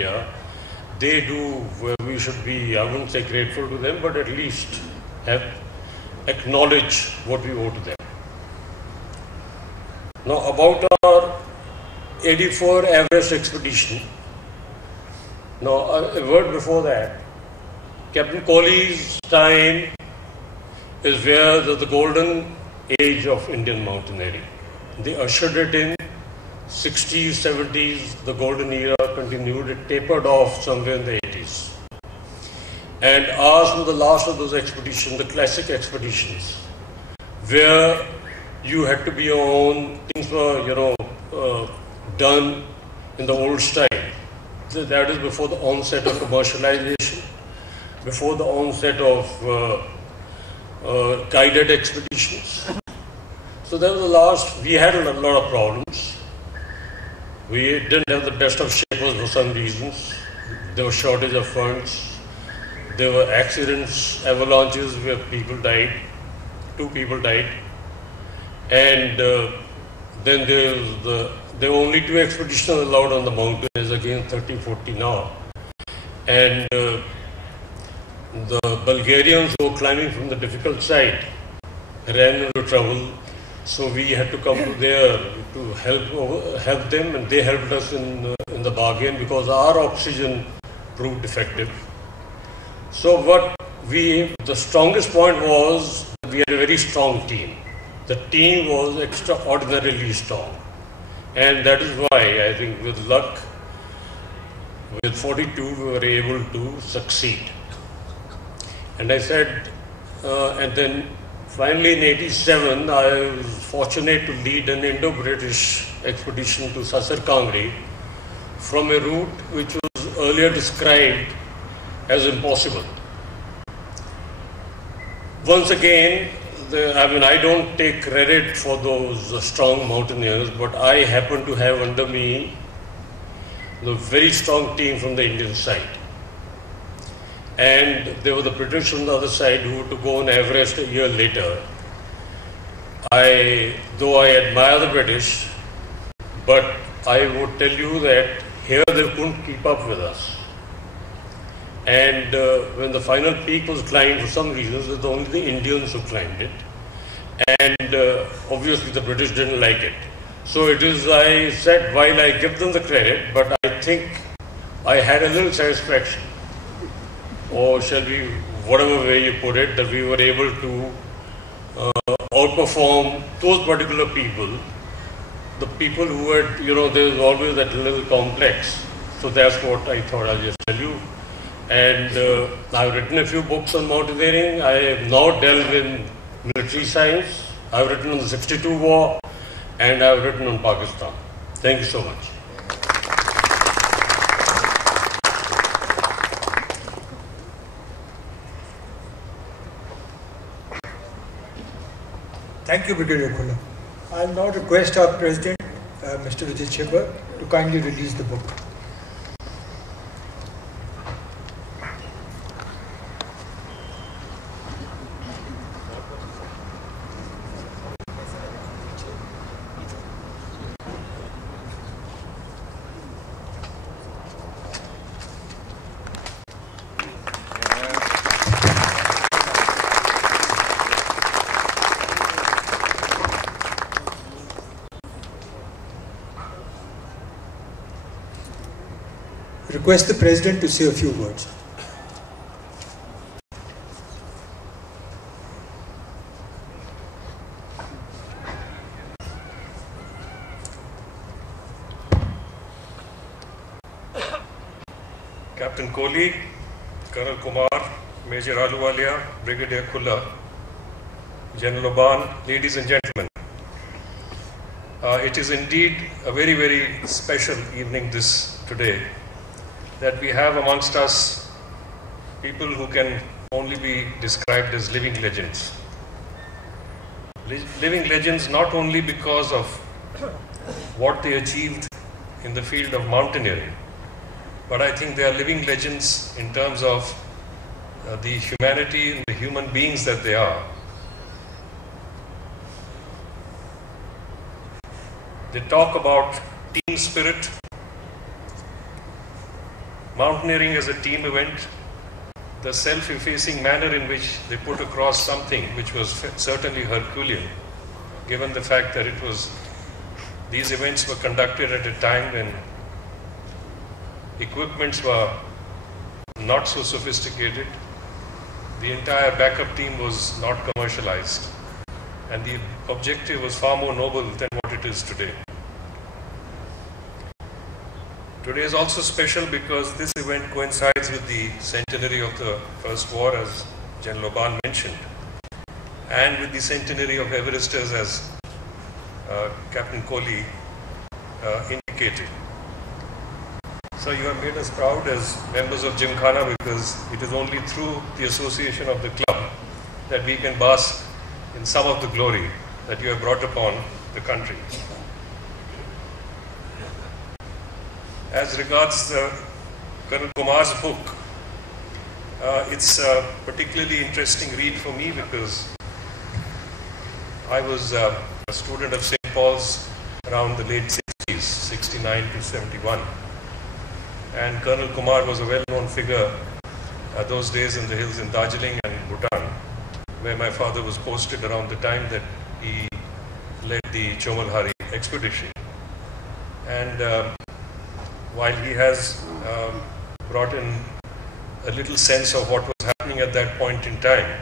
India, they do where we should be, I wouldn't say grateful to them, but at least have acknowledge what we owe to them. Now about our 84 Everest expedition. Now a word before that, Captain Kohli's time is where the golden age of Indian mountaineering. They ushered it in 60s, 70s, the golden era continued, it tapered off somewhere in the 80s. And ours was the last of those expeditions, the classic expeditions, where you had to be your own, things were, done in the old style. That is before the onset of commercialization, before the onset of guided expeditions. So that was the last, we had a lot of problems. We didn't have the best of shapers for some reasons. There was shortage of funds. There were accidents, avalanches where people died. 2 people died. And then there were only 2 expeditions allowed on the mountain, as against 30, 40 now. And the Bulgarians who were climbing from the difficult side ran into trouble. So we had to come to there to help them, and they helped us in the bargain because our oxygen proved defective. So the strongest point was we had a very strong team. The team was extraordinarily strong, and that is why I think with luck, with 42 we were able to succeed. And I said, and then finally in 87, I was fortunate to lead an Indo-British expedition to Sasar Kangri from a route which was earlier described as impossible. Once again, I don't take credit for those strong mountaineers, but I happen to have under me the very strong team from the Indian side. And there were the British on the other side who were to go on Everest a year later. Though I admire the British, but I would tell you that here they couldn't keep up with us. And when the final peak was climbed, for some reasons, it was only the Indians who climbed it. And obviously the British didn't like it. So it is, I said, while I give them the credit, but I think I had a little satisfaction, or shall we, whatever way you put it, that we were able to outperform those particular people, the people who had, there was always that little complex. So that's what I thought I'll just tell you. And I've written a few books on mountaineering. I have now delved in military science. I've written on the 62 war, and I've written on Pakistan. Thank you so much. Thank you, Brigadier Khulla. I'll now request our President, Mr. Vijay Chibber, to kindly release the book. Request the President to say a few words. Captain Kohli, Colonel Kumar, Major Ahluwalia, Brigadier Khulla, General Oban, ladies and gentlemen. It is indeed a very, very special evening today, that we have amongst us people who can only be described as living legends. Living legends not only because of what they achieved in the field of mountaineering, but I think they are living legends in terms of the humanity and the human beings that they are. They talk about team spirit, Mountaineering as a team event, the self-effacing manner in which they put across something which was certainly Herculean, given the fact that these events were conducted at a time when equipments were not so sophisticated, the entire backup team was not commercialized, and the objective was far more noble than what it is today. Today is also special because this event coincides with the centenary of the First War, as General Oban mentioned, and with the centenary of Everesters, as Captain Kohli indicated. So you have made us proud as members of Gymkhana, because it is only through the association of the club that we can bask in some of the glory that you have brought upon the country. As regards Colonel Kumar's book, it's a particularly interesting read for me because I was a student of St. Paul's around the late 60s, 69 to 71. And Colonel Kumar was a well-known figure those days in the hills in Darjeeling and Bhutan, where my father was posted around the time that he led the Chomalhari expedition. And while he has brought in a little sense of what was happening at that point in time,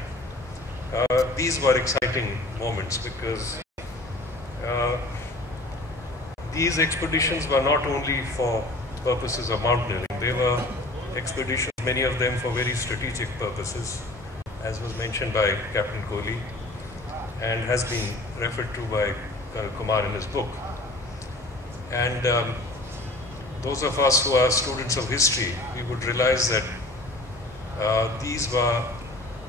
these were exciting moments because these expeditions were not only for purposes of mountaineering, they were expeditions, many of them for very strategic purposes, as was mentioned by Captain Kohli and has been referred to by Kumar in his book. And those of us who are students of history, we would realize that these were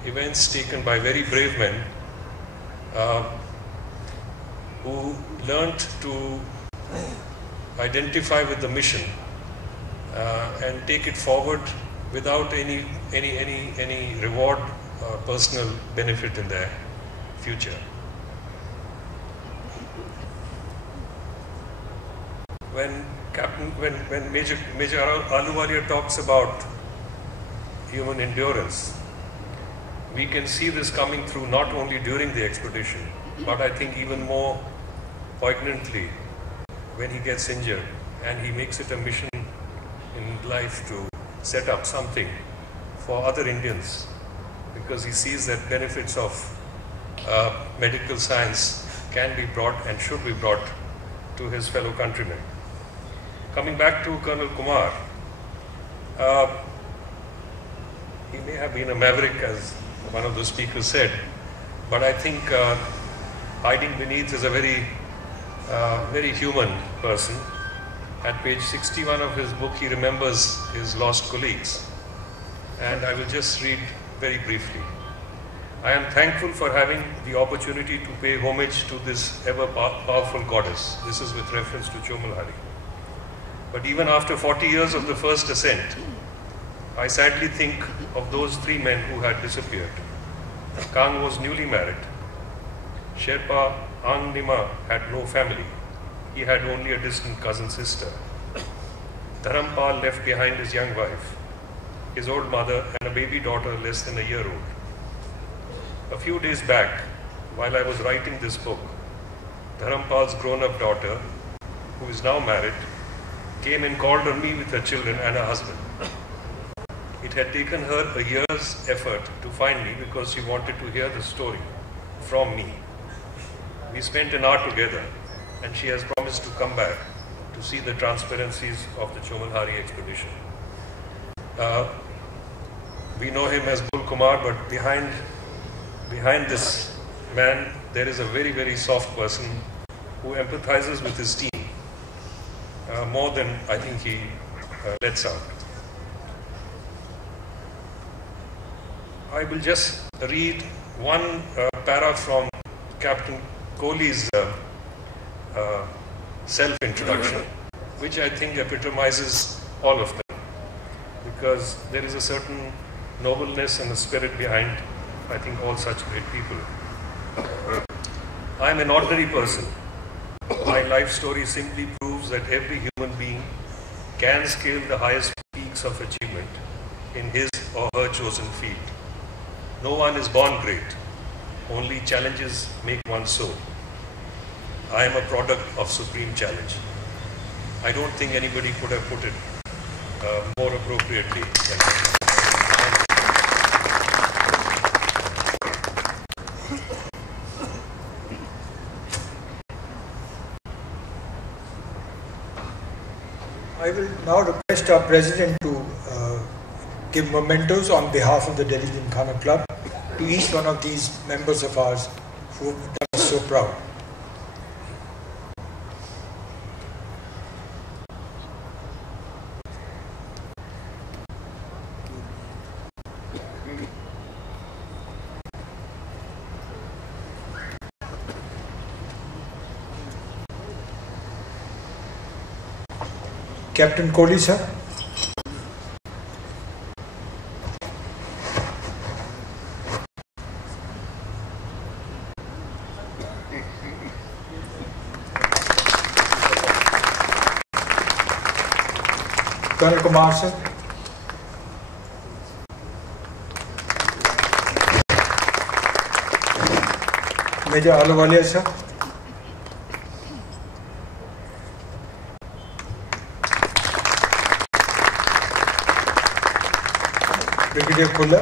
events taken by very brave men who learnt to identify with the mission and take it forward without any reward or personal benefit in their future. When Major Ahluwalia talks about human endurance, we can see this coming through not only during the expedition, but I think even more poignantly when he gets injured and he makes it a mission in life to set up something for other Indians, because he sees that benefits of medical science can be brought and should be brought to his fellow countrymen. Coming back to Colonel Kumar, he may have been a maverick, as one of the speakers said, but I think hiding beneath is a very human person. At page 61 of his book, he remembers his lost colleagues, and I will just read very briefly. I am thankful for having the opportunity to pay homage to this ever-powerful goddess. This is with reference to Chomalhari. But even after 40 years of the first ascent, I sadly think of those 3 men who had disappeared. Kang was newly married. Sherpa Angnima had no family. He had only a distant cousin sister. Dharampal left behind his young wife, his old mother, and a baby daughter less than a year old. A few days back, while I was writing this book, Dharampal's grown-up daughter, who is now married, came and called on me with her children and her husband. It had taken her a year's effort to find me because she wanted to hear the story from me. We spent an hour together, and she has promised to come back to see the transparencies of the Chomalhari expedition. We know him as Bull Kumar, but behind this man, there is a very, very soft person who empathizes with his team more than I think he lets out. I will just read one para from Captain Kohli's self-introduction, which I think epitomizes all of them, because there is a certain nobleness and a spirit behind, I think, all such great people. I am an ordinary person. My life story simply proves that every human being can scale the highest peaks sense of achievement in his or her chosen field. No one is born great. Only challenges make one so. I am a product of supreme challenge. I don't think anybody could have put it more appropriately than I. I will now request our president to give mementos on behalf of the Delhi Gymkhana Club to each one of these members of ours who have done us so proud. Captain Kohli, sir. Colonel Kumar, sir. Major Ahluwalia, sir. Brigadier Kulla.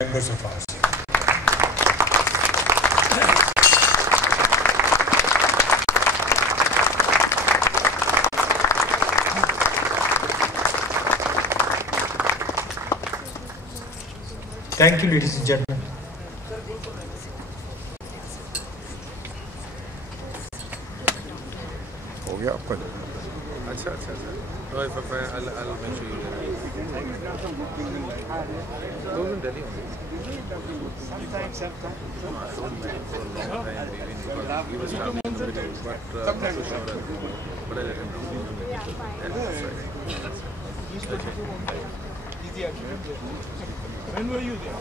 Members of ours. Thank you, ladies and gentlemen. हो गया आपका अच्छा अच्छा अच्छा no if I'll make sure you those in Delhi only sometimes I told him for a long time because he was traveling in the beginning but not so sure but I let him know and that's right when were you there?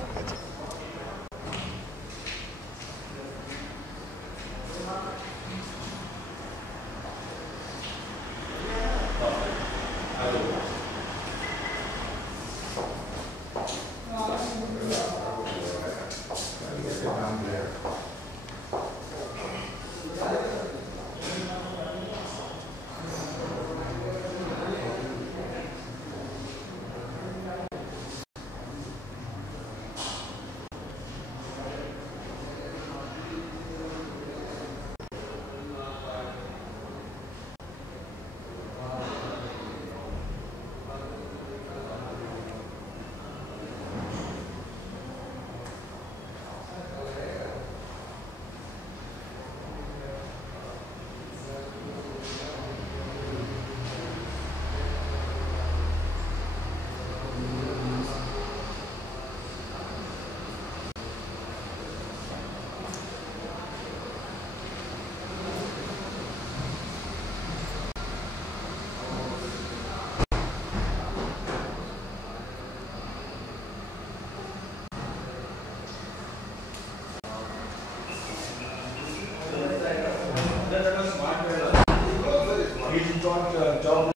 He did not job